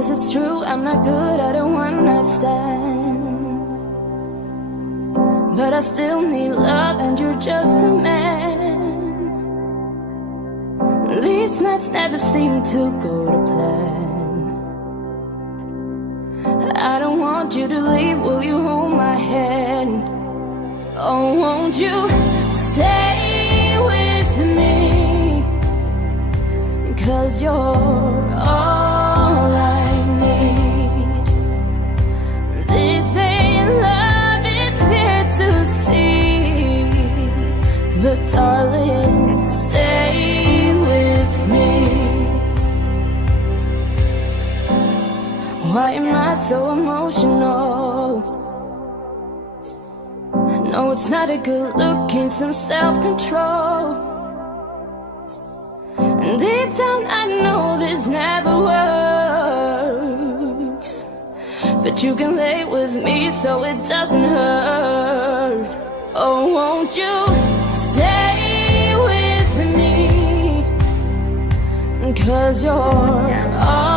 Guess it's true, I'm not good at a one-night stand, but I still need love and you're just a man. These nights never seem to go to plan. I don't want you to leave, will you hold my hand? Oh, won't you stay with me? 'Cause you're all I need. This ain't love, it's clear to see. But darling, stay with me. Why am I so emotional? No, it's not a good look, need some self-control. And deep down I know this never works, but you can lay with me so it doesn't hurt. Oh, won't you stay with me? 'Cause you're all